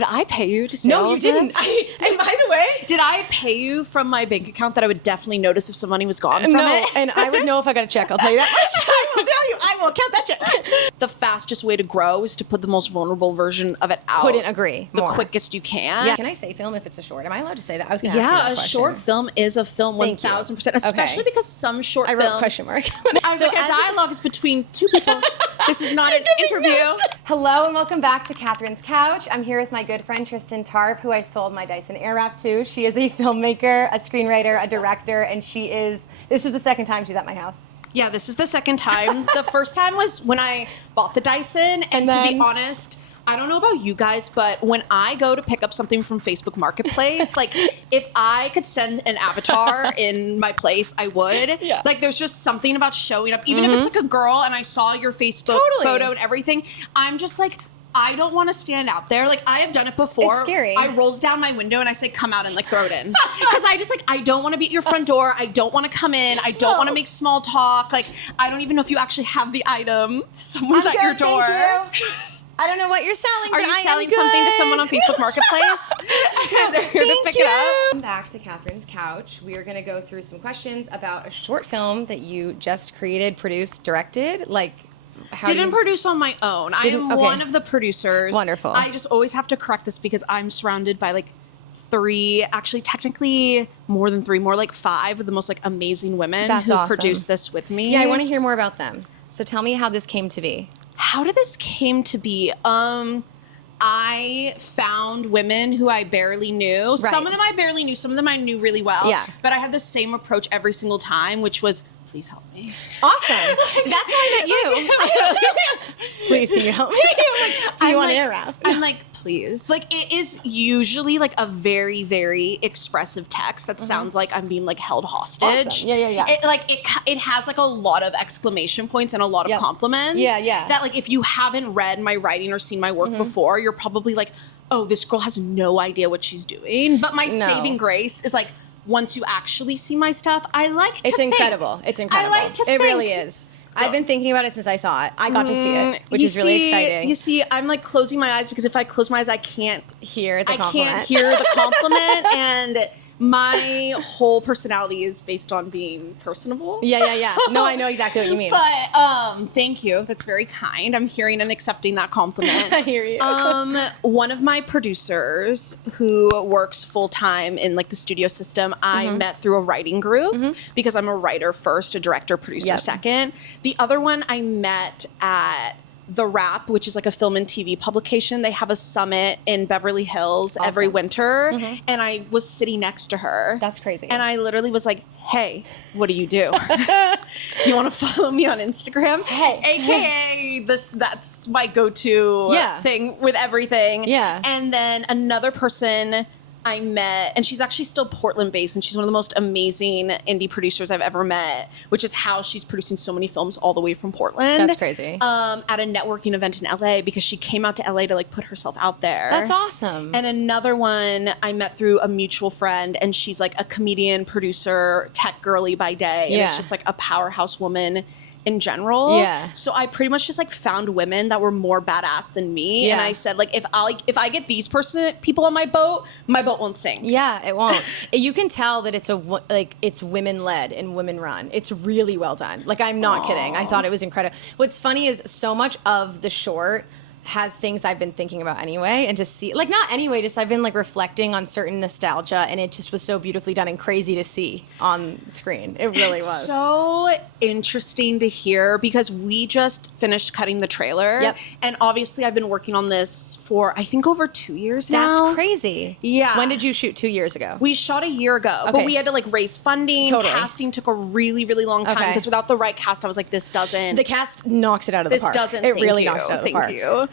Did I pay you to say No, all you of didn't. this? And by the way, Did I pay you from my bank account that I would definitely notice if some money was gone from no, it? and I would know if I got a check. I'll tell you that much. I will tell you. I will count that check. The fastest way to grow is to put the most vulnerable version of it out. Couldn't agree The more. quickest you can. Yeah. Can I say film if it's a short? Am I allowed to say that? I was going to ask you Yeah, that a question. short film is a film Thank you. 1000%, especially because some short I films... wrote question mark. I was like, a dialogue is between two people. This is not an interview. Hello and welcome back to Catherine's Couch. I'm here with my good friend Tristen Tarp, who I sold my Dyson Airwrap to. She is a filmmaker, a screenwriter, a director, and this is the second time she's at my house. Yeah, this is the second time. The first time was when I bought the Dyson, and to be honest, I don't know about you guys, but when I go to pick up something from Facebook Marketplace, like if I could send an avatar in my place, I would. Yeah. Like there's just something about showing up, even if it's like a girl and I saw your Facebook photo and everything, I'm just like, I don't want to stand out there. Like I have done it before. It's scary. I rolled down my window and I say, come out and like throw it in. Because I just like, I don't want to be at your front door. I don't want to come in. I don't want to make small talk. Like, I don't even know if you actually have the item. Someone's at your door. Thank you. I don't know what you're selling, Are but you I am selling good. something to someone on Facebook Marketplace? And they're here to pick it up. Welcome back to Catherine's Couch. We are going to go through some questions about a short film that you just created, produced, directed. Like, how Didn't produce on my own. I am okay. one of the producers. Wonderful. I just always have to correct this because I'm surrounded by like three, actually technically more than three, more like five of the most like amazing women That's who awesome. produced this with me. Yeah, I want to hear more about them. So tell me how this came to be. How did this came to be? I found women who I barely knew. Some of them I barely knew. Some of them I knew really well. Yeah. But I had the same approach every single time, which was, please help me. Awesome. That's how I met you. Please, can you help me? Do you want an Airwrap? I'm like, please. Like, it is usually like a very, very expressive text that sounds like I'm being like held hostage. Awesome. Yeah. It has like a lot of exclamation points and a lot of compliments. Yeah. That like if you haven't read my writing or seen my work before, you're probably like, oh, this girl has no idea what she's doing. But my saving grace is like, once you actually see my stuff, I like to It's think. incredible. It's incredible. I like to It think. really is. I've been thinking about it since I saw it. I got to see it, which is really exciting. You see, I'm like closing my eyes because if I close my eyes, I can't hear the compliment. I can't hear the compliment, and my whole personality is based on being personable. Yeah. No, I know exactly what you mean. But thank you. That's very kind. I'm hearing and accepting that compliment. I hear you. One of my producers who works full time in like the studio system, I met through a writing group because I'm a writer first, a director, producer second. The other one I met at The Wrap, which is like a film and TV publication. They have a summit in Beverly Hills every winter, and I was sitting next to her. That's crazy. And I literally was like, hey, what do? Do you want to follow me on Instagram? Hey. AKA that's my go-to thing with everything. Yeah. And then another person I met, and she's actually still Portland based, and she's one of the most amazing indie producers I've ever met, which is how she's producing so many films all the way from Portland. That's crazy. At a networking event in LA because she came out to LA to like put herself out there. That's awesome. And another one I met through a mutual friend, and she's like a comedian, producer, tech girly by day, and it's just like a powerhouse woman in general. Yeah. So I pretty much just like found women that were more badass than me. Yeah. And I said, like, if I get these people on my boat won't sink. Yeah, it won't. You can tell that it's women led and women run. It's really well done. Like, I'm not kidding. I thought it was incredible. What's funny is so much of the short has things I've been thinking about anyway, and to see, like, not anyway, just I've been like reflecting on certain nostalgia, and it just was so beautifully done and crazy to see on screen. It really was. So interesting to hear because we just finished cutting the trailer. Yep. And obviously I've been working on this for I think over 2 years now. That's crazy. Yeah. When did you shoot? 2 years ago? We shot a year ago, but Okay. we had to like raise funding. Totally. Casting took a really, really long time because without the right cast, I was like, this doesn't. The cast knocks it out of the park. Doesn't. It thank really you, knocks it out of the thank park. you.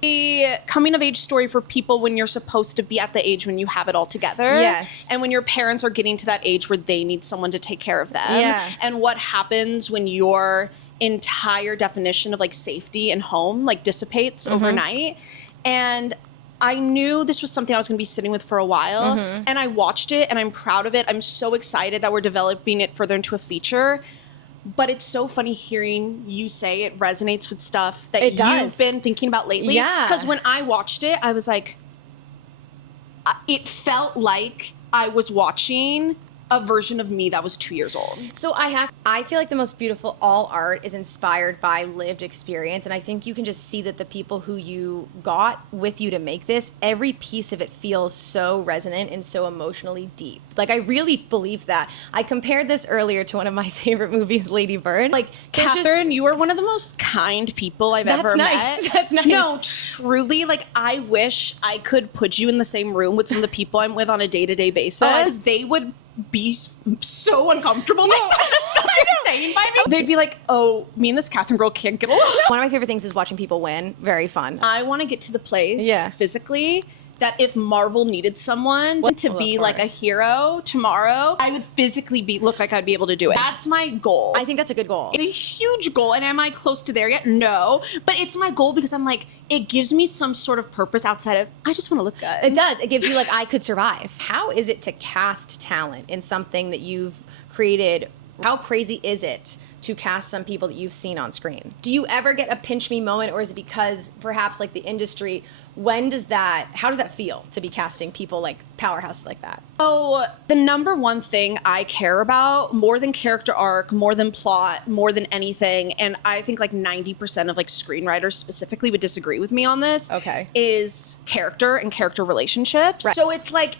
The coming of age story for people when you're supposed to be at the age when you have it all together. Yes. And when your parents are getting to that age where they need someone to take care of them. Yeah. And what happens when your entire definition of like safety and home like dissipates overnight. And I knew this was something I was going to be sitting with for a while, and I watched it, and I'm proud of it. I'm so excited that we're developing it further into a feature. But it's so funny hearing you say it resonates with stuff that you've been thinking about lately. Yeah. Because when I watched it, I was like, it felt like I was watching a version of me that was 2 years old. So I feel like the most beautiful all art is inspired by lived experience, and I think you can just see that the people who you got with you to make this, every piece of it feels so resonant and so emotionally deep. Like, I really believe that. I compared this earlier to one of my favorite movies, Lady Bird. Like, Catherine, you are one of the most kind people I've ever met. That's nice. No, truly, like, I wish I could put you in the same room with some of the people I'm with on a day-to-day basis. They would be so uncomfortable by some of the stuff you're saying by me. They'd be like, oh, me and this Catherine girl can't get along. One of my favorite things is watching people win. Very fun. I want to get to the place physically that if Marvel needed someone to be like a hero tomorrow, I would physically look like I'd be able to do it. That's my goal. I think that's a good goal. It's a huge goal. And am I close to there yet? No. But it's my goal because I'm like, it gives me some sort of purpose outside of, I just want to look good. It does. It gives you like, I could survive. How is it to cast talent in something that you've created? How crazy is it to cast some people that you've seen on screen? Do you ever get a pinch me moment, or is it because perhaps like the industry, how does that feel to be casting people like powerhouses like that? Oh, the number one thing I care about, more than character arc, more than plot, more than anything, and I think like 90% of like screenwriters specifically would disagree with me on this, is character and character relationships. Right. So it's like,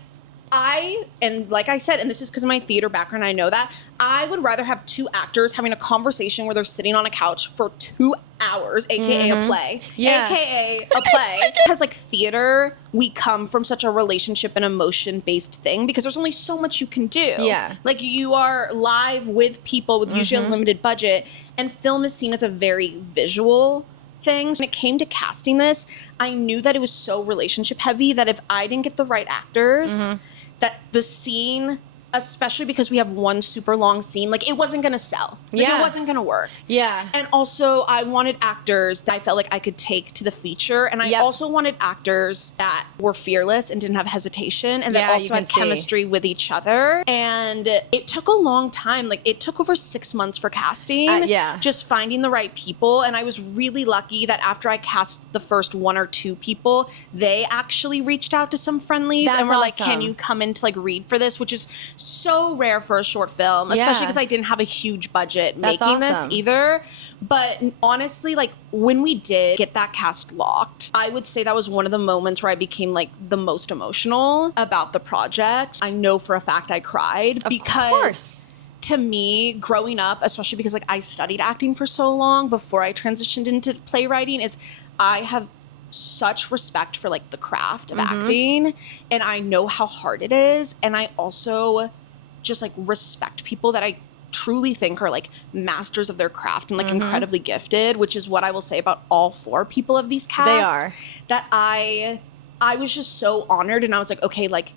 and like I said, and this is because of my theater background, I know that, I would rather have two actors having a conversation where they're sitting on a couch for 2 hours, aka a play, aka a play. Because like theater, we come from such a relationship and emotion-based thing because there's only so much you can do. Yeah. Like you are live with people with usually a limited budget, and film is seen as a very visual things. When it came to casting this, I knew that it was so relationship heavy that if I didn't get the right actors, that the scene, especially because we have one super long scene, like it wasn't gonna sell. Like it wasn't gonna work. Yeah. And also I wanted actors that I felt like I could take to the feature. And I also wanted actors that were fearless and didn't have hesitation and that also had chemistry with each other. And it took a long time. Like it took over 6 months for casting. Just finding the right people. And I was really lucky that after I cast the first 1 or 2 people, they actually reached out to some friendlies and were like, can you come in to like read for this? Which is so rare for a short film, especially because I didn't have a huge budget making this either. But honestly, like when we did get that cast locked, I would say that was one of the moments where I became like the most emotional about the project. I know for a fact I cried because to me, growing up, especially because like I studied acting for so long before I transitioned into playwriting, is I have such respect for like the craft of acting, and I know how hard it is, and I also just like respect people that I truly think are like masters of their craft and like incredibly gifted, which is what I will say about all 4 people of these casts. They are. That I was just so honored, and I was like, okay, like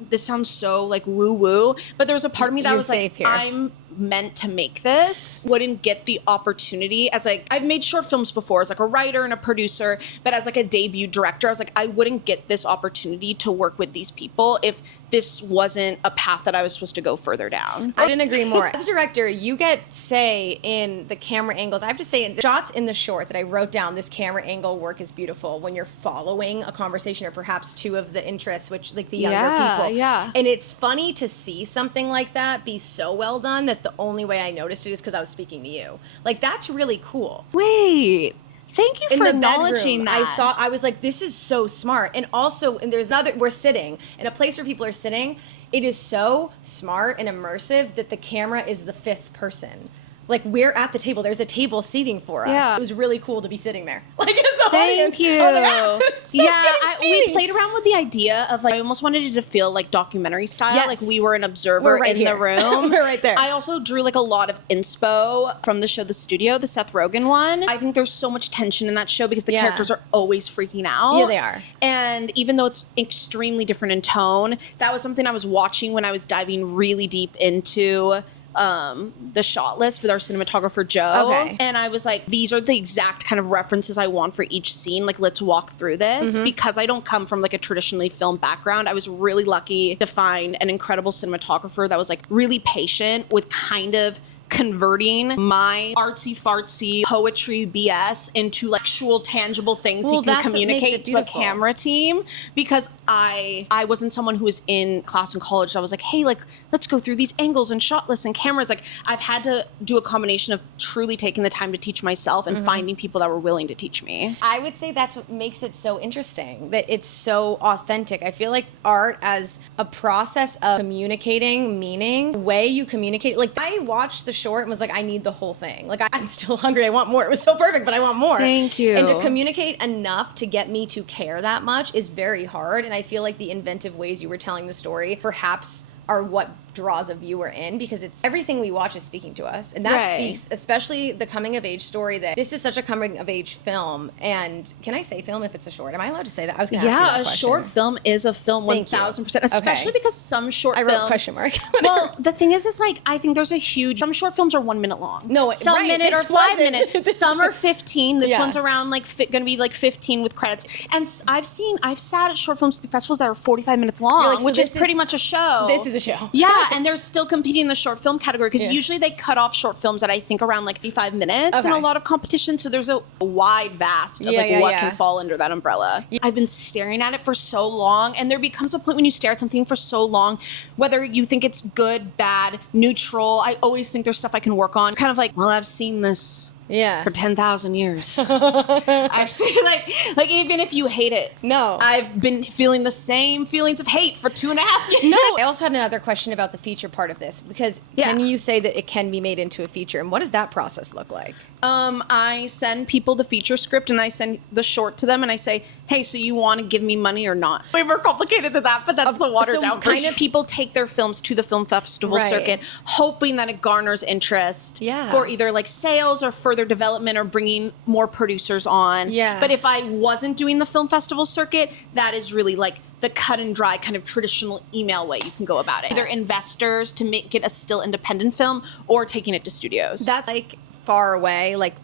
this sounds so like woo woo, but there was a part of me that was like, I'm meant to make this. Wouldn't get the opportunity as like, I've made short films before as like a writer and a producer, but as like a debut director, I was like, I wouldn't get this opportunity to work with these people if this wasn't a path that I was supposed to go further down. I didn't agree more. As a director, you get say in the camera angles. I have to say, in the shots in the short that I wrote down, this camera angle work is beautiful when you're following a conversation or perhaps 2 of the interests, which like the younger people. Yeah. And it's funny to see something like that be so well done that the only way I noticed it is because I was speaking to you. Like, that's really cool. Wait. Thank you for acknowledging that. I was like, this is so smart. And also, and there's we're sitting in a place where people are sitting. It is so smart and immersive that the camera is the 5th person. Like, we're at the table. There's a table seating for us. Yeah. It was really cool to be sitting there. Like, as the audience. Thank you. I was like, we played around with the idea of like, I almost wanted it to feel like documentary style. Yes. Like we were an observer in the room. We're right there. I also drew like a lot of inspo from the show The Studio, the Seth Rogen one. I think there's so much tension in that show because the characters are always freaking out. Yeah, they are. And even though it's extremely different in tone, that was something I was watching when I was diving really deep into the shot list with our cinematographer Joe. Okay. And I was like, these are the exact kind of references I want for each scene. Like, let's walk through this. Because I don't come from like a traditionally filmed background, I was really lucky to find an incredible cinematographer that was like really patient with kind of converting my artsy fartsy poetry BS into like actual tangible things he can that's what makes communicate it to a camera team, because I wasn't someone who was in class in college. I was like, hey, like, let's go through these angles and shot lists and cameras. Like, I've had to do a combination of truly taking the time to teach myself and finding people that were willing to teach me. I would say that's what makes it so interesting, that it's so authentic. I feel like art as a process of communicating meaning, the way you communicate. Like, I watched the short and was like, I need the whole thing. Like, I'm still hungry. I want more. It was so perfect, but I want more. Thank you. And to communicate enough to get me to care that much is very hard. And I feel like the inventive ways you were telling the story perhaps are what draws a viewer in, because it's everything we watch is speaking to us, and that speaks, especially the coming of age story. That this is such a coming of age film. And can I say film if it's a short? Am I allowed to say that? I was going to ask you that a question. short film is a film 1,000%, especially because some short films. I wrote question mark. Well, the thing is like, I think there's a huge. Some short films are 1 minute long. No, some right, minute or this 5 wasn't. minutes. Some are 15. This Yeah. one's around like going to be like 15 with credits. And I've sat at short films festivals that are 45 minutes long, like, so which is this pretty is- much a show. This is a show. Yeah, and they're still competing in the short film category, because usually they cut off short films at I think around like 85 minutes in a lot of competitions. So there's a wide vast of what can fall under that umbrella. I've been staring at it for so long, and there becomes a point when you stare at something for so long, whether you think it's good, bad, neutral. I always think there's stuff I can work on. Kind of like, well, I've seen this. Yeah. For 10,000 years. I've seen like even if you hate it. No. I've been feeling the same feelings of hate for 2.5 years. No. I also had another question about the feature part of this, because can you say that it can be made into a feature, and what does that process look like? I send people the feature script, and I send the short to them, and I say, hey, so you want to give me money or not? Way more complicated than that, but that's the watered down kind of people take their films to the film festival circuit, hoping that it garners interest for either like sales or further development or bringing more producers on. Yeah. But if I wasn't doing the film festival circuit, that is really like the cut and dry kind of traditional email way you can go about it. Either investors to make it a still independent film, or taking it to studios. That's like far away, like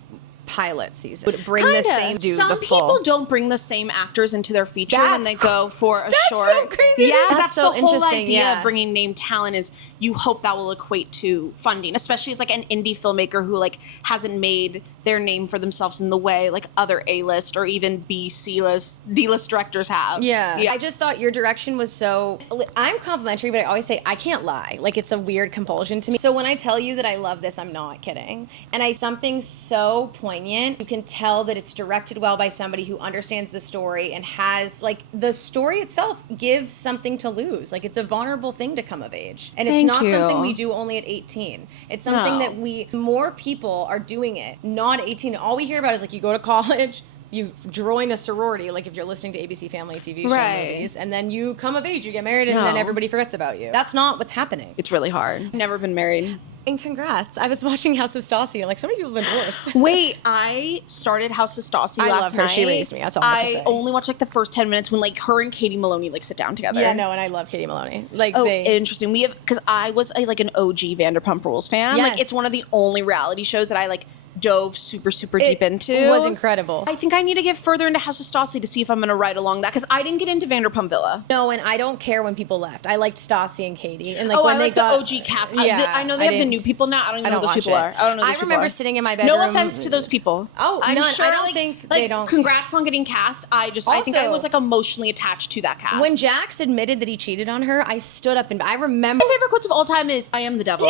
pilot season. Would it bring the same Some people don't bring the same actors into their feature when they go for a short. That's so crazy. Yeah, That's that's so the whole interesting, idea of bringing name talent, is you hope that will equate to funding, especially as like an indie filmmaker who like hasn't made their name for themselves in the way like other A-list or even B, C-list, D-list directors have. Yeah. I just thought your direction was so... I'm complimentary, but I always say I can't lie. Like, it's a weird compulsion to me. So when I tell you that I love this, I'm not kidding. And something so poignant, you can tell that it's directed well by somebody who understands the story and has, like, the story itself gives something to lose. Like, it's a vulnerable thing to come of age. And it's not something we do only at 18. It's something that more people are doing it, not 18. All we hear about is, like, you go to college, you join a sorority, like if you're listening to ABC Family TV show movies, and then you come of age, you get married, and then everybody forgets about you. That's not what's happening. It's really hard. Never been married. And congrats. I was watching House of Stassi, and like, so many people have been divorced. Wait, I started House of Stassi last love her. night. She raised me. That's all I have to say. only watched like the first 10 minutes when like her and Katie Maloney like sit down together. Yeah, no, and I love Katie Maloney. Like, interesting. We have, because I was like an OG Vanderpump Rules fan. Yes. Like, it's one of the only reality shows that I like dove super deep into. It was incredible. I think I need to get further into House of Stassi to see if I'm going to ride along that, because I didn't get into Vanderpump Villa. No, and I don't care when people left. I liked Stassi and Katie, and like when when I they like got the OG cast. Yeah, I know they have the new people now. I don't even know who those watch people it. are. I don't know. Who those I remember people are. sitting in my bedroom. No offense to those people. Oh, I'm none. sure. I don't like, think like, they don't. Congrats on getting cast. I think I was like emotionally attached to that cast. When Jax admitted that he cheated on her, I stood up and I remember. My favorite quotes of all time is "I am the devil,"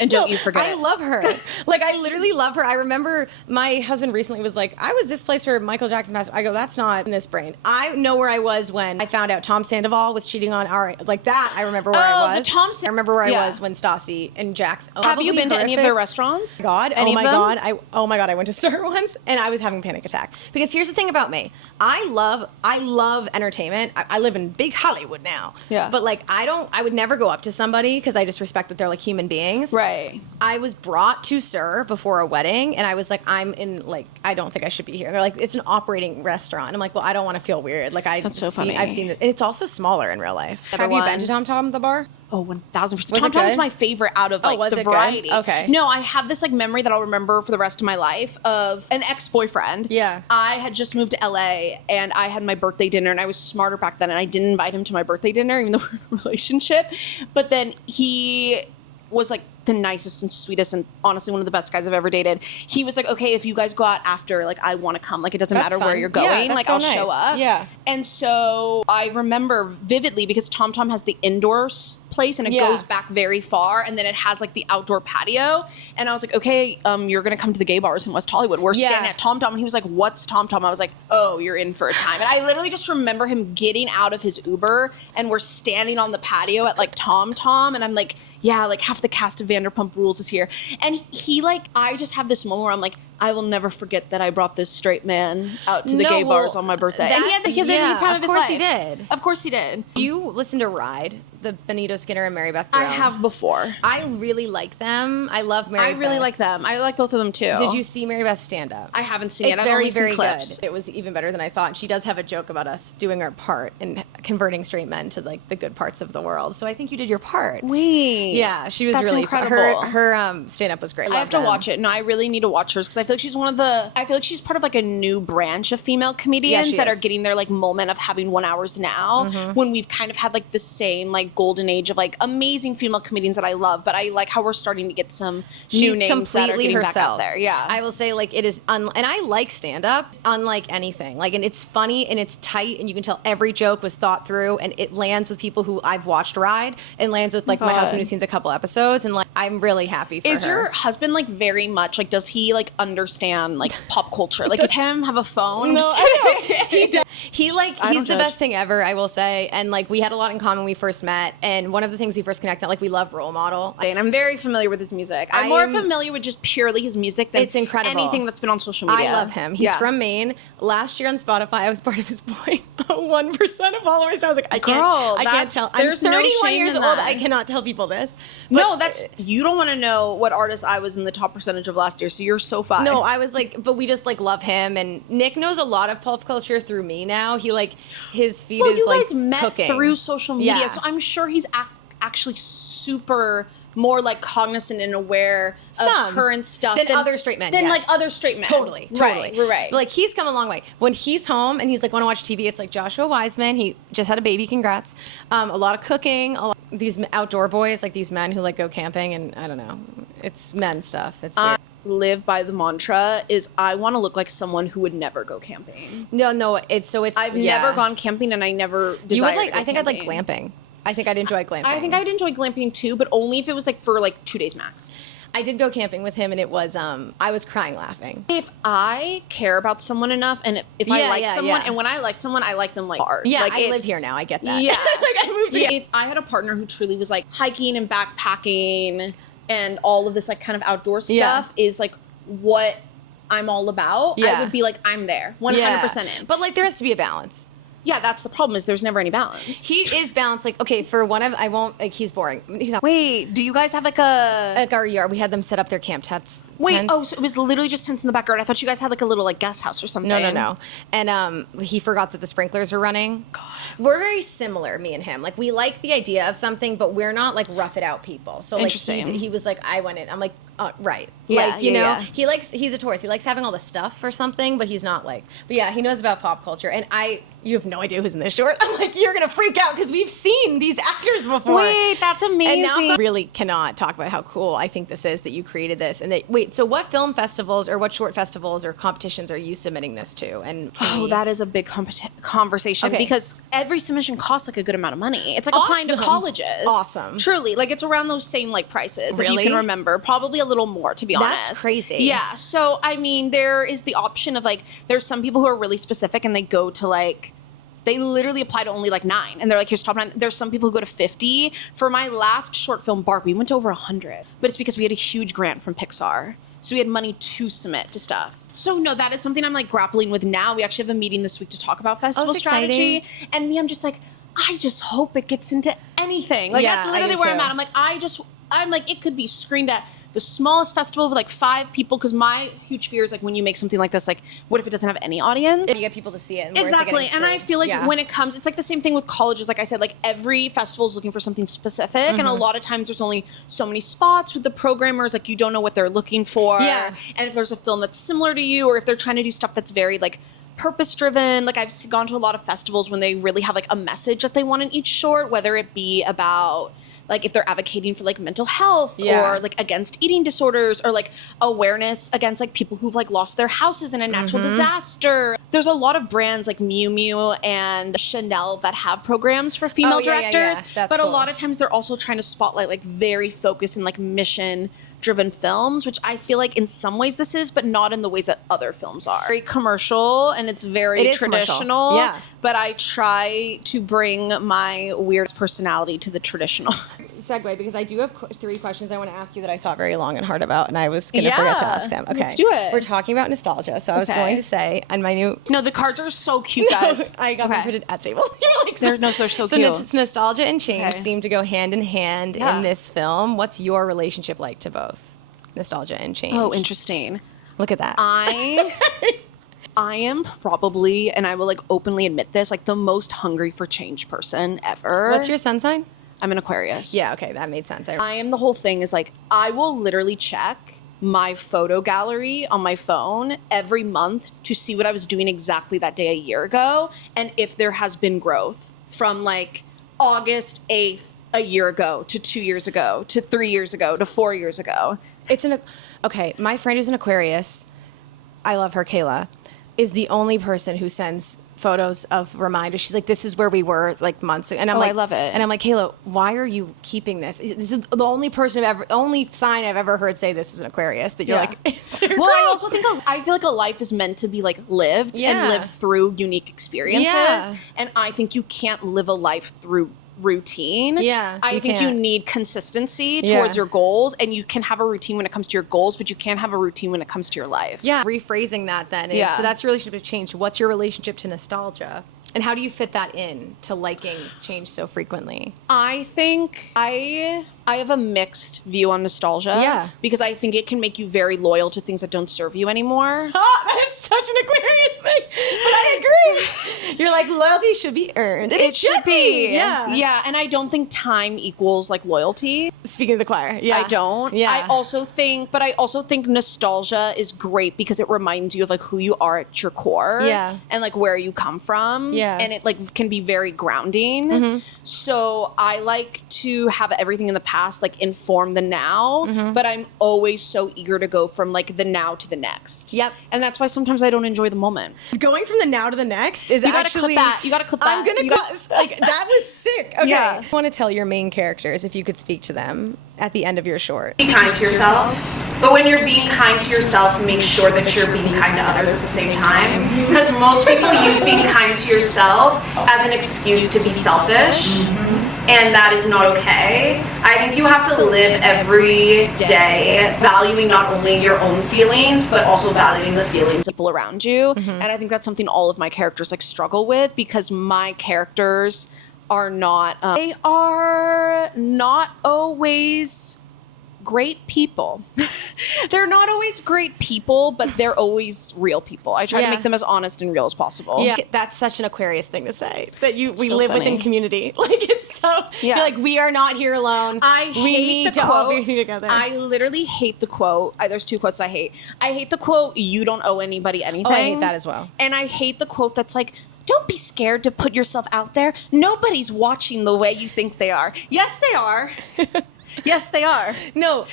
and don't you forget. I love her. Like, I literally love her. I remember my husband recently was like, I was this place where Michael Jackson passed. I go, that's not in this brain. I know where I was when I found out Tom Sandoval was cheating on our, like that. I remember where I was. I remember where I was when Stassi and Jax. Have you been to any of their restaurants? God, oh my God, I went to Sir once and I was having a panic attack. Because here's the thing about me. I love entertainment. I live in big Hollywood now. Yeah. But like, I would never go up to somebody because I just respect that they're like human beings. Right. I was brought to Sir before a wedding and I was like, I don't think I should be here. And they're like, it's an operating restaurant. I'm like, well, I don't want to feel weird. Like, That's so funny. I've seen it. And it's also smaller in real life. Have you been to Tom Tom the bar? Oh, 1000%. Was Tom it Tom is good? my favorite out of like was the it good? variety. Okay. No, I have this like memory that I'll remember for the rest of my life of an ex-boyfriend. Yeah. I had just moved to LA and I had my birthday dinner, and I was smarter back then, and I didn't invite him to my birthday dinner even though we're in a relationship. But then he was like the nicest and sweetest and honestly one of the best guys I've ever dated. He was like, okay, if you guys go out after, like, I want to come. Like, it doesn't matter where you're going. Yeah, like, so I'll nice. show up. Yeah. And so I remember vividly because Tom Tom has the indoor place and it goes back very far, and then it has like the outdoor patio. And I was like, okay, you're gonna come to the gay bars in West Hollywood. We're standing at Tom Tom, and he was like, what's Tom Tom? I was like, oh, you're in for a time. And I literally just remember him getting out of his Uber, and we're standing on the patio at like Tom Tom, and I'm like, yeah, like half the cast of Vanderpump Rules is here. And he like, I just have this moment where I'm like, I will never forget that I brought this straight man out to the gay bars on my birthday. And he had the any time of his life. Of course he did. Of course he did. You listened to Ride, the Benito Skinner and Mary Beth Throne. I have before. I really like them. I love Mary Beth. I really like them. I like both of them too. Did you see Mary Beth's stand-up? I haven't seen It's it. I've very, only seen very clips. good. It was even better than I thought. She does have a joke about us doing our part in converting straight men to like the good parts of the world. So I think you did your part. Wait. Yeah, she was That's really incredible. Her stand-up was great. I have to watch it. No, I really need to watch hers because I feel like she's I feel like she's part of like a new branch of female comedians that are getting their like moment of having 1 hours now, when we've kind of had like the same like golden age of like amazing female comedians that I love, but I like how we're starting to get some new names that are getting back out there. Yeah. I will say like it is, and I like stand-up unlike anything. Like, and it's funny and it's tight and you can tell every joke was thought through and it lands with people who I've watched Ride and lands with like my husband who's seen a couple episodes, and like I'm really happy for her. Is your husband like very much like, does he like understand like pop culture? Like, does him have a phone? No, I know. He does. He's the best thing ever, I will say. And like we had a lot in common when we first met. And one of the things we first connected on, like we love Role Model. And I'm very familiar with his music. I'm more familiar with just purely his music than it's incredible. Anything that's been on social media. I love him. He's from Maine. Last year on Spotify, I was part of his 0.01% of followers. And I was like, I can't tell. I'm 31 years old. I cannot tell people this. But no, you don't want to know what artist I was in the top percentage of last year. So you're so fine. No, I was like, but we just like love him. And Nick knows a lot of pop culture through me now. He like, his feed is like you guys met cooking. through social media. So I'm sure he's actually super more like cognizant and aware of current stuff than other straight men. Like other straight men. Totally. Right. Like he's come a long way. When he's home and he's like, want to watch TV, it's like Joshua Wiseman. He just had a baby. Congrats. A lot of cooking. These outdoor boys, like these men who like go camping, and I don't know. It's men stuff. It's weird. Live by the mantra is I want to look like someone who would never go camping. No. I've never gone camping, and I never desired You would like. to go I think camping. I'd like glamping. I think I'd enjoy glamping. I think I'd enjoy glamping too, but only if it was like for like 2 days max. I did go camping with him, and it was I was crying laughing. If I care about someone enough, and if I like someone, and when I like someone, I like them like hard. Yeah, like, I live here now. I get that. Yeah, like I moved here. If I had a partner who truly was like hiking and backpacking and all of this like kind of outdoor stuff is like what I'm all about, I would be like, I'm there 100% in. But like there has to be a balance. Yeah, that's the problem is there's never any balance. He is balanced. Like, okay, for one of, I won't, like, he's boring. He's not. Wait, do you guys have like a... Like our yard, we had them set up their camp tents. Wait, so it was literally just tents in the backyard. I thought you guys had like a little like guest house or something. No. And he forgot that the sprinklers were running. God. We're very similar, me and him. Like, we like the idea of something, but we're not like rough it out people. So like he was like, I went in. I'm like, right. Yeah, like, you know, he's a tourist. He likes having all the stuff or something, but he's not like, but yeah, he knows about pop culture. And you have no idea who's in this short. I'm like, you're going to freak out because we've seen these actors before. Wait, that's amazing. And now I really cannot talk about how cool I think this is that you created this. And so what film festivals or what short festivals or competitions are you submitting this to? And that is a big conversation because every submission costs like a good amount of money. It's like applying to colleges. Awesome. Truly. Like it's around those same like prices if you can remember. Probably a little more to be honest. That's crazy. Yeah. So I mean there is the option of like there's some people who are really specific and they go to like they literally apply to only like 9 and they're like here's top 9. There's some people who go to 50. For my last short film Bark, we went to over 100. But it's because we had a huge grant from Pixar. So we had money to submit to stuff. So no, that is something I'm like grappling with now. We actually have a meeting this week to talk about festival strategy. Exciting. And me, I'm just like, I just hope it gets into anything. Like that's literally where I'm at. I'm like, it could be screened at the smallest festival with like 5 people, because my huge fear is like when you make something like this, like what if it doesn't have any audience? You get people to see it. And exactly. And I feel like when it comes, it's like the same thing with colleges. Like I said, like every festival is looking for something specific. Mm-hmm. And a lot of times there's only so many spots with the programmers. Like you don't know what they're looking for. Yeah. And if there's a film that's similar to you, or if they're trying to do stuff that's very like purpose driven. Like I've gone to a lot of festivals when they really have like a message that they want in each short, whether it be about like if they're advocating for like mental health Yeah. or like against eating disorders or like awareness against like people who've like lost their houses in a natural disaster. There's a lot of brands like Miu Miu and Chanel that have programs for female directors, That's but cool. a lot of times they're also trying to spotlight like very focused and like mission driven films, which I feel like in some ways this is, but not in the ways that other films are. Very commercial and it's very It is commercial. traditional. Yeah. But I try to bring my weird personality to the traditional. Segue, because I do have 3 questions I want to ask you that I thought very long and hard about, and I was going to forget to ask them. Okay, let's do it. We're talking about nostalgia, so I was going to say, and my new... No, the cards are so cute, guys. I got them printed at Staples. You're like, They're so cute. So nostalgia and change Okay. seem to go hand in hand Yeah. in this film. What's your relationship like to both nostalgia and change? Oh, interesting. Look at that. I am probably, and I will like openly admit this, like the most hungry for change person ever. What's your sun sign? I'm an Aquarius. Yeah, okay, that made sense. I am the whole thing is like, I will literally check my photo gallery on my phone every month to see what I was doing exactly that day a year ago and if there has been growth from like August 8th a year ago to 2 years ago to 3 years ago to 4 years ago. Okay, my friend who's an Aquarius, I love her, Kayla, is the only person who sends photos of reminders. She's like, this is where we were like months ago. And I'm Oh, like, I love it. And I'm like, Kayla, why are you keeping this? This is the only only sign I've ever heard say this is an Aquarius that you're like, is there Well, I growth? also think I feel like a life is meant to be like lived Yeah. and lived through unique experiences. Yeah. And I think you can't live a life through routine. Yeah, I you think can't. you need consistency Yeah. towards your goals, and you can have a routine when it comes to your goals, but you can't have a routine when it comes to your life. Yeah. Rephrasing that then is, Yeah. so that's your relationship to change. What's your relationship to nostalgia? And how do you fit that in to liking change so frequently? I think I have a mixed view on nostalgia. Yeah. Because I think it can make you very loyal to things that don't serve you anymore. Oh, that's such an Aquarius thing. But I agree. You're like, loyalty should be earned. And it should be. Yeah. Yeah, and I don't think time equals like loyalty. Speaking of the choir. Yeah. I don't. Yeah. I also think nostalgia is great because it reminds you of like who you are at your core. Yeah. And like where you come from. Yeah. And it like can be very grounding. Mm-hmm. So I like to have everything in the past like inform the now, Mm-hmm. but I'm always so eager to go from like the now to the next. Yep. And that's why sometimes I don't enjoy the moment. Going from the now to the next is You gotta actually... clip that. You gotta clip that. I'm going You to gotta- like, that was sick. Okay. Yeah. I want to tell your main characters, if you could speak to them at the end of your short. Be kind to yourself, but when you're being kind to yourself, make sure that you're being kind to others at the same time. Because most people use being kind to yourself as an excuse to be selfish, and that is not okay. I think you have to live every day valuing not only your own feelings, but also valuing the feelings people around you. And I think that's something all of my characters like struggle with because my characters are not they are not always great people. They're not always great people, but they're always real people. I try Yeah. to make them as honest and real as possible. Yeah, that's such an Aquarius thing to say. That we so live funny. within community. Like it's so. Yeah. You're like, we are not here alone. I we hate need the to quote. all be together. I literally hate the quote. There's 2 quotes I hate. I hate the quote, "You don't owe anybody anything." Oh, I hate that as well. And I hate the quote that's like, "Don't be scared to put yourself out there. Nobody's watching the way you think they are." Yes, they are. Yes, they are. No,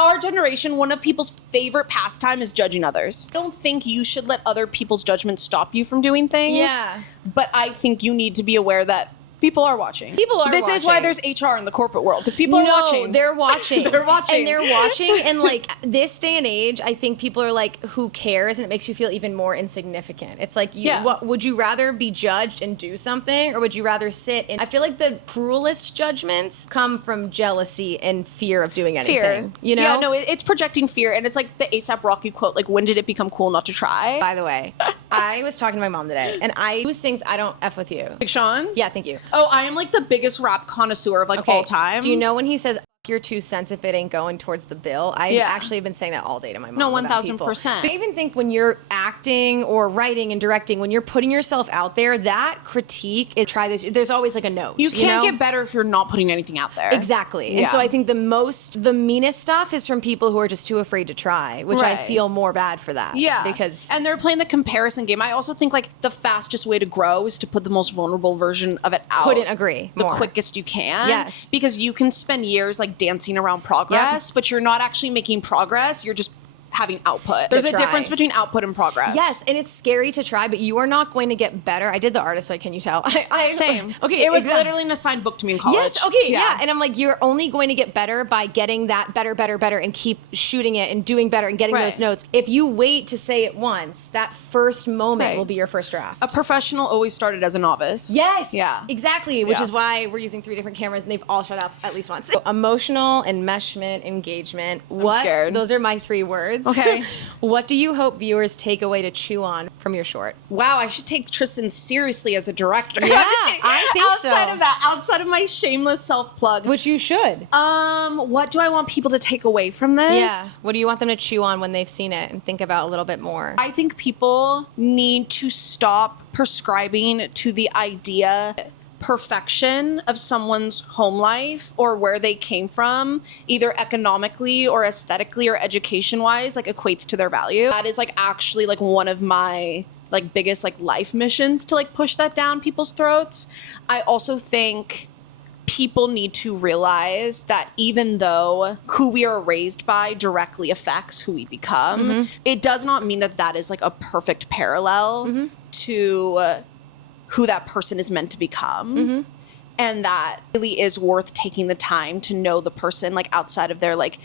Our generation, one of people's favorite pastime is judging others. I don't think you should let other people's judgments stop you from doing things. Yeah. But I think you need to be aware that people are watching. People are This is why watching. there's HR in the corporate world, because people are watching. They're watching. They're watching. And they're watching. And like this day and age, I think people are like, who cares? And it makes you feel even more insignificant. It's like, Yeah. what would you rather be judged and do something? Or would you rather sit? And I feel like the cruelest judgments come from jealousy and fear of doing anything. Fear. You know? Yeah, no, it's projecting fear. And it's like the ASAP Rocky quote, like, when did it become cool not to try? By the way, I was talking to my mom today, and who sings I Don't F With You? Like Sean? Yeah, thank you. Oh, I am like the biggest rap connoisseur of like all time. Do you know when he says your 2 cents if it ain't going towards the bill. I actually have been saying that all day to my mom. No, about people. 1000%. I even think when you're acting or writing and directing, when you're putting yourself out there, that critique is try this. There's always like a note. You can't know? get better if you're not putting anything out there. Exactly. Yeah. And so I think the meanest stuff is from people who are just too afraid to try, which I Right. feel more bad for that. Yeah. Because and they're playing the comparison game. I also think like the fastest way to grow is to put the most vulnerable version of it out. Couldn't agree The more. quickest you can. Yes. Because you can spend years like dancing around progress, but you're not actually making progress. You're just having output. There's a try. difference between output and progress. Yes, and it's scary to try, but you are not going to get better. I did the artist, so can you tell? Same. Okay, It was exactly. literally an assigned book to me in college. Yes, okay, yeah. And I'm like, you're only going to get better by getting that better, and keep shooting it and doing better and getting Right. those notes. If you wait to say it once, that first moment Right. will be your first draft. A professional always started as a novice. Yes. Yeah. Exactly. Which Yeah. is why we're using 3 different cameras and they've all shut up at least once. So, emotional enmeshment, engagement. What? scared. Those are my 3 words. Okay. What do you hope viewers take away to chew on from your short? Wow, I should take Tristen seriously as a director. Yeah, I'm just kidding. I think so. Outside of that, outside of my shameless self-plug. Which you should. What do I want people to take away from this? Yeah. What do you want them to chew on when they've seen it and think about a little bit more? I think people need to stop prescribing to the idea perfection of someone's home life or where they came from, either economically or aesthetically or education wise, like equates to their value. That is like actually like one of my like biggest like life missions to like push that down people's throats. I also think people need to realize that even though who we are raised by directly affects who we become, it does not mean that that is like a perfect parallel to who that person is meant to become. And that really is worth taking the time to know the person like outside of their like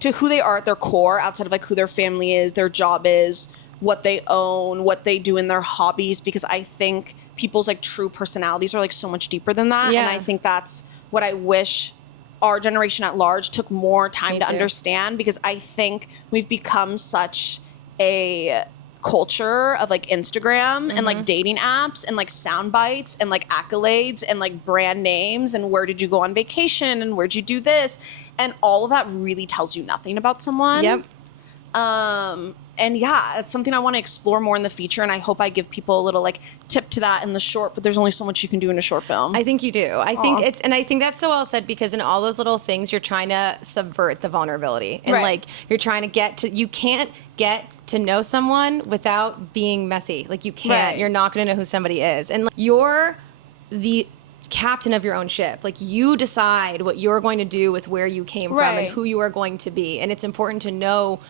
to who they are at their core, outside of like who their family is, their job is, what they own, what they do in their hobbies, because I think people's like true personalities are like so much deeper than that. Yeah. And I think that's what I wish our generation at large took more time Me to too. understand, because I think we've become such a culture of like Instagram and like dating apps and like sound bites and like accolades and like brand names and where did you go on vacation and where'd you do this, and all of that really tells you nothing about someone. Yep. And yeah, it's something I want to explore more in the future, and I hope I give people a little like tip to that in the short, but there's only so much you can do in a short film. I think you do. I think that's so well said, because in all those little things, you're trying to subvert the vulnerability. And Right. like, you're trying to you can't get to know someone without being messy. Like, you can't. Right. You're not going to know who somebody is. And like, you're the captain of your own ship. Like, you decide what you're going to do with where you came from Right. and who you are going to be. And it's important to know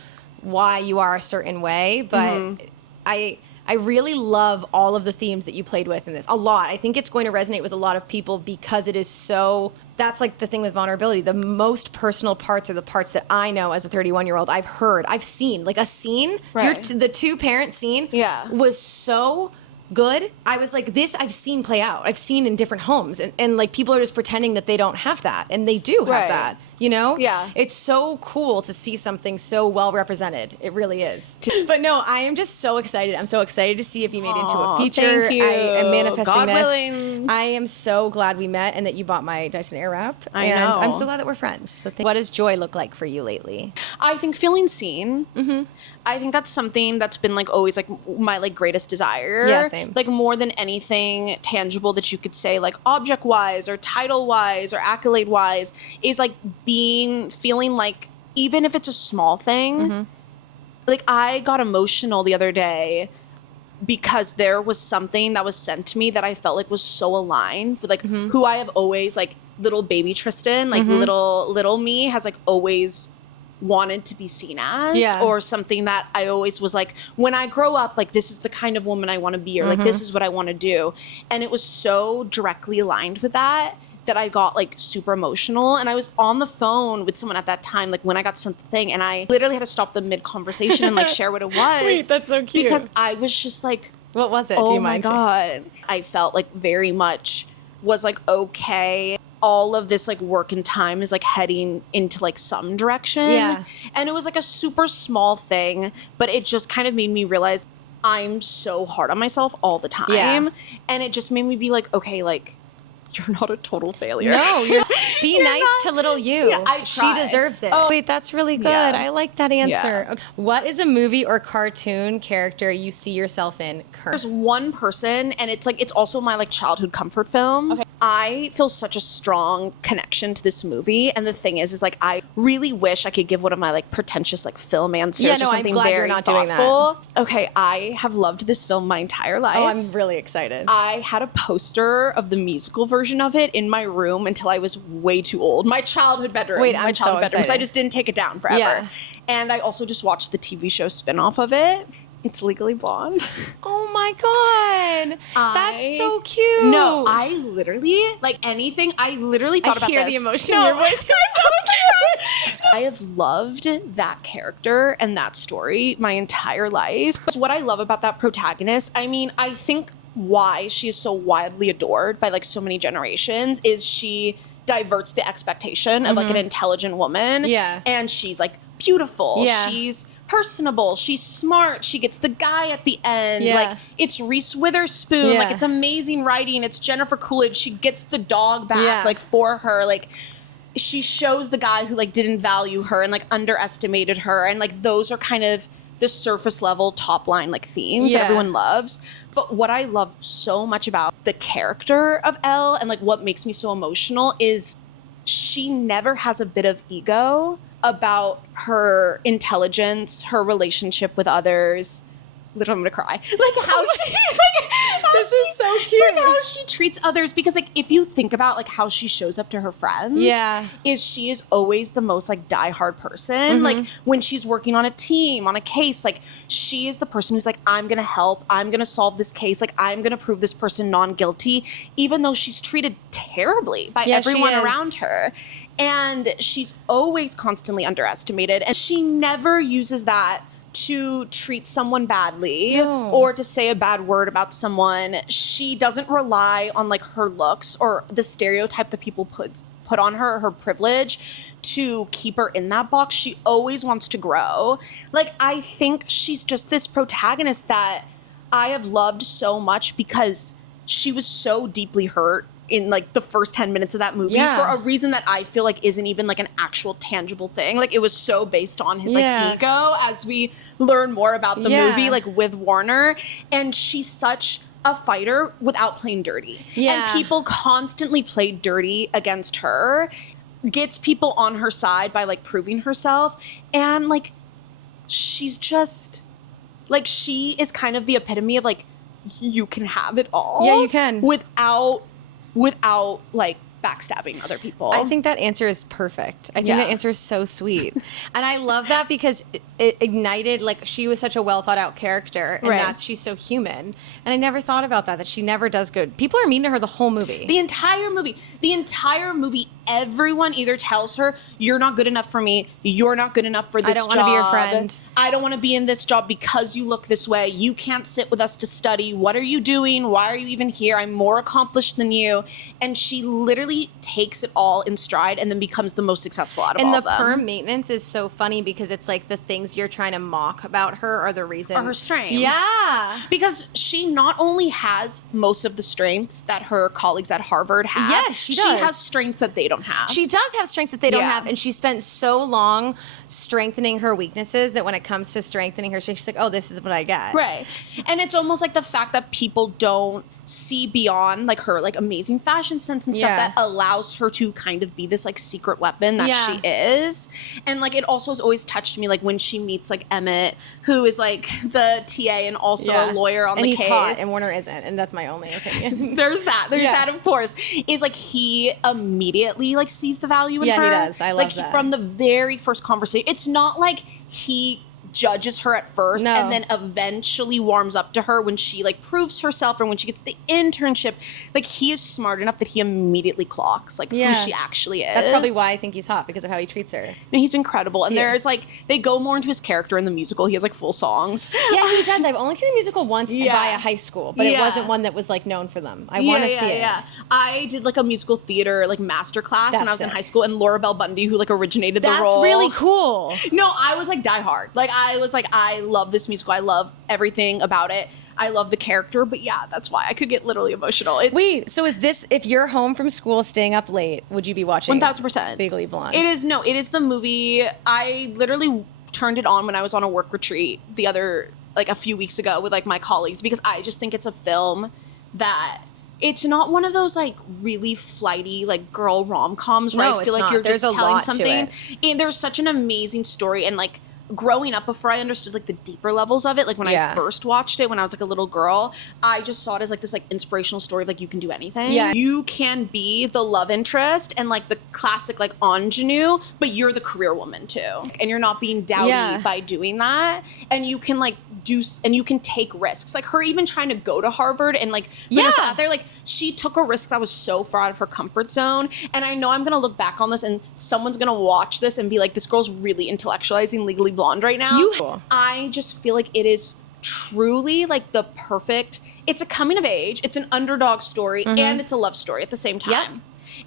why you are a certain way, but I really love all of the themes that you played with in this. A lot. I think it's going to resonate with a lot of people because it is so... That's like the thing with vulnerability. The most personal parts are the parts that I know as a 31-year-old. I've heard, I've seen. Like a scene, Right. the 2-parent scene was so good. I was like, this I've seen play out. I've seen in different homes. And like, people are just pretending that they don't have that. And they do have Right. that. You know? Yeah. It's so cool to see something so well represented. It really is. But no, I am just so excited. I'm so excited to see if you made it into a feature. thank you. I am manifesting God this. willing. I am so glad we met and that you bought my Dyson Airwrap. I and know. I'm so glad that we're friends. So what does joy look like for you lately? I think feeling seen. I think that's something that's been like always like my like greatest desire. Yeah, same. Like more than anything tangible that you could say like object wise or title wise or accolade wise is like feeling like, even if it's a small thing, like I got emotional the other day because there was something that was sent to me that I felt like was so aligned with like who I have always like little baby Tristen, like little me has like always wanted to be seen as, Yeah. or something that I always was like, when I grow up, like this is the kind of woman I want to be, or like this is what I want to do. And it was so directly aligned with that I got like super emotional. And I was on the phone with someone at that time, like when I got sent the thing, and I literally had to stop the mid conversation and like share what it was. Wait, that's so cute. Because I was just like, What was it? oh Do you my mind sharing? God. I felt like very much was like, okay, all of this like work and time is like heading into like some direction. Yeah. And it was like a super small thing, but it just kind of made me realize I'm so hard on myself all the time. Yeah. And it just made me be like, okay, like, you're not a total failure. No, you're Be nice to little you. Yeah, I She try. deserves it. Wait, that's really good. Yeah. I like that answer. Yeah. Okay. What is a movie or cartoon character you see yourself in There's currently? one person, and it's also my like childhood comfort film. Okay. I feel such a strong connection to this movie, and the thing is like I really wish I could give one of my like pretentious like film answers Yeah, or no, I'm something glad you're very not doing that. thoughtful. Okay, I have loved this film my entire life. Oh, I'm really excited. I had a poster of the musical version of it in my room until I was way too old. My childhood bedroom. Wait, my I'm so childhood bedroom. 'Cause I excited. just didn't take it down forever. Yeah. And I also just watched the TV show spin-off of it. It's Legally Blonde. Oh my god, that's so cute. No, I literally I literally thought about hear this. the emotion in your voice. It's so cute. I have loved that character and that story my entire life. What I love about that protagonist, I mean, I think why she is so widely adored by like so many generations is she diverts the expectation of like an intelligent woman. Yeah. And she's like beautiful. Yeah. She's personable. She's smart. She gets the guy at the end. Yeah. Like it's Reese Witherspoon. Yeah. Like it's amazing writing. It's Jennifer Coolidge. She gets the dog back Yeah. like for her. Like she shows the guy who like didn't value her and like underestimated her. And like those are kind of the surface level top line like themes that Yeah. everyone loves. But what I love so much about the character of Elle and like what makes me so emotional is she never has a bit of ego about her intelligence, her relationship with others. Literally, I'm gonna cry. Like how she, This is so cute. like how she treats others. Because like if you think about like how she shows up to her friends, Yeah. is she is always the most like diehard person. Like when she's working on a team, on a case, like she is the person who's like, I'm gonna help, I'm gonna solve this case, like I'm gonna prove this person non-guilty, even though she's treated terribly by Yeah, she everyone is. around her. And she's always constantly underestimated. And she never uses that to treat someone badly or to say a bad word about someone. She doesn't rely on like her looks or the stereotype that people put on her, her privilege, to keep her in that box. She always wants to grow. Like I think she's just this protagonist that I have loved so much because she was so deeply hurt in like the first 10 minutes of that movie Yeah. for a reason that I feel like isn't even like an actual tangible thing. Like it was so based on his like Yeah. ego as we learn more about the Yeah. movie, like with Warner. And she's such a fighter without playing dirty. Yeah. And people constantly play dirty against her, gets people on her side by like proving herself. And like she's just like she is kind of the epitome of like you can have it all. Yeah, you can. Without like backstabbing other people. I think that answer is perfect. I think Yeah. that answer is so sweet. And I love that because it ignited, like, she was such a well thought out character and Right. she's so human. And I never thought about that she never does good. People are mean to her the whole movie. the entire movie, everyone either tells her, you're not good enough for me, you're not good enough for this job. don't wanna be your friend. I don't want to be in this job because you look this way. You can't sit with us to study. What are you doing? Why are you even here? I'm more accomplished than you. And she literally takes it all in stride and then becomes the most successful out of and all the of them. perm maintenance is so funny because it's like the things you're trying to mock about her are the reason. Are her strengths. Yeah. Because she not only has most of the strengths that her colleagues at Harvard have. Yes, she does. She has strengths that they don't have. She does have strengths that they don't Yeah. have, and she spent so long strengthening her weaknesses that when it comes to strengthening her strengths, she's like, oh, this is what I get. Right. And it's almost like the fact that people don't see beyond like her like amazing fashion sense and stuff Yeah. that allows her to kind of be this like secret weapon that Yeah. she is. And like it also has always touched me like when she meets like Emmett, who is like the TA and also a lawyer on and the he's case. hot, and Warner isn't, and that's my only opinion. There's that of course, is like he immediately like sees the value in Yeah, her. he does. I love like that. from the very first conversation. It's not like he judges her at first No. and then eventually warms up to her when she like proves herself or when she gets the internship. Like he is smart enough that he immediately clocks like Yeah. who she actually is. That's probably why I think he's hot, because of how he treats her. No, he's incredible. And Yeah. there's like they go more into his character in the musical. He has like full songs. Yeah, he does. I've only seen the musical once Yeah. by a high school, but it Yeah. wasn't one that was like known for them. I want to see it. Yeah. I did like a musical theater like master class when I That's was in sick. high school, and Laura Bell Bundy, who like originated the That's role. really cool. No, I was like die hard. Like I was like, I love this musical. I love everything about it. I love the character, but yeah, that's why I could get literally emotional. Wait, so is this, if you're home from school staying up late, would you be watching 1000%. Legally Blonde? It is the movie. I literally turned it on when I was on a work retreat a few weeks ago with like my colleagues, because I just think it's a film that it's not one of those like really flighty like girl rom-coms where I feel like you're just telling something. And there's such an amazing story, and like growing up, before I understood like the deeper levels of it, like when I first watched it when I was like a little girl, I just saw it as like this like inspirational story of like you can do anything. Yeah. You can be the love interest and like the classic like ingenue, but you're the career woman too. And you're not being dowdy by doing that. And you can like you can take risks. Like her even trying to go to Harvard and like put herself out there, like she took a risk that was so far out of her comfort zone. And I know I'm gonna look back on this and someone's gonna watch this and be like, this girl's really intellectualizing Legally Blonde right now. I just feel like it is truly like the perfect, it's a coming of age, it's an underdog story, and it's a love story at the same time. Yep.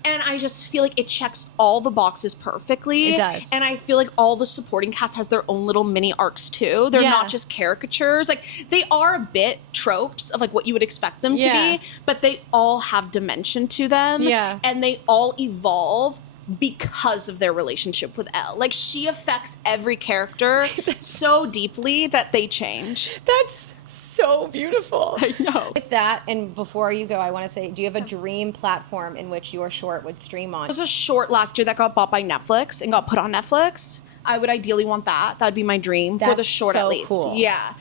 And I just feel like it checks all the boxes perfectly. It does. And I feel like all the supporting cast has their own little mini arcs too. They're not just caricatures. Like they are a bit tropes of like what you would expect them to be, but they all have dimension to them. Yeah. And they all evolve because of their relationship with Elle. Like she affects every character so deeply that they change. That's so beautiful. I know. With that, and before you go, I want to say, do you have a dream platform in which your short would stream on? There was a short last year that got bought by Netflix and got put on Netflix. I would ideally want that. That would be my dream for the short at least. Cool. Yeah.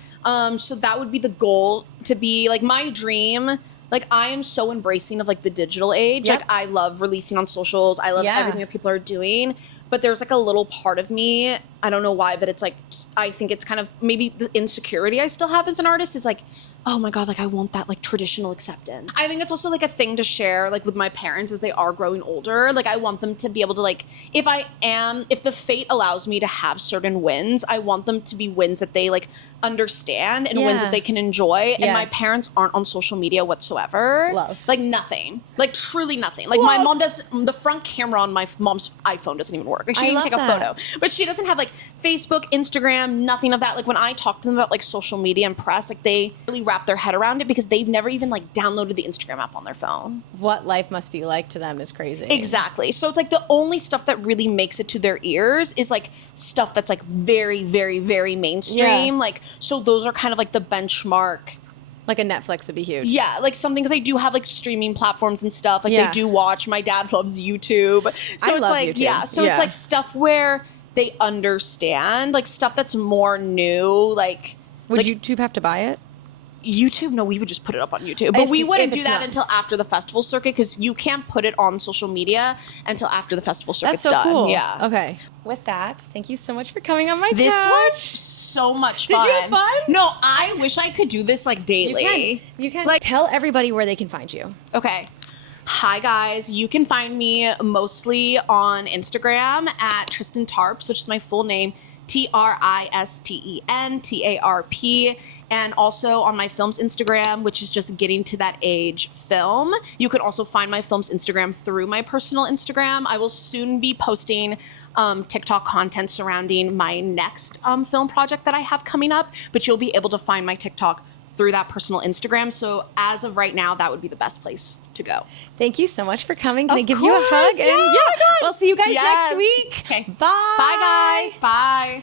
So that would be the goal, to be like my dream. Like I am so embracing of like the digital age. Yep. Like I love releasing on socials. I love everything that people are doing. But there's like a little part of me, I don't know why, but it's like, I think it's kind of maybe the insecurity I still have as an artist is like, oh my God, like I want that like traditional acceptance. I think it's also like a thing to share like with my parents as they are growing older. Like I want them to be able to like, if the fate allows me to have certain wins, I want them to be wins that they like understand and wins that they can enjoy. And my parents aren't on social media whatsoever. Love. Like nothing. Like truly nothing. Like my mom does, the front camera on my mom's iPhone doesn't even work. Like she didn't take a photo. But she doesn't have like Facebook, Instagram, nothing of that. Like when I talk to them about like social media and press, like they really wrap their head around it because they've never even like downloaded the Instagram app on their phone. What life must be like to them is crazy. Exactly. So it's like the only stuff that really makes it to their ears is like stuff that's like very, very, very mainstream. Like, so those are kind of like the benchmark. Like a Netflix would be huge. Yeah, like something, because they do have like streaming platforms and stuff. Like they do watch. My dad loves YouTube. So it's like, YouTube. So it's like stuff where they understand, like stuff that's more new. Like, would YouTube have to buy it? YouTube, no, we would just put it up on YouTube. But we wouldn't do that until after the festival circuit, because you can't put it on social media until after the festival circuit's done. That's so cool. Yeah. Okay. With that, thank you so much for coming on my couch. This was so much fun. Did you have fun? No, I wish I could do this like daily. You can. Like, tell everybody where they can find you. Okay. Hi guys, you can find me mostly on Instagram at Tristen Tarp, which is my full name, TRISTEN TARP, and also on my film's Instagram, which is just Getting to That Age Film. You can also find my film's Instagram through my personal Instagram. I will soon be posting TikTok content surrounding my next film project that I have coming up, but you'll be able to find my TikTok through that personal Instagram. So as of right now, that would be the best place to go. Thank you so much for coming. Can I give you a hug? And we'll see you guys next week. Okay. Bye. Bye guys. Bye.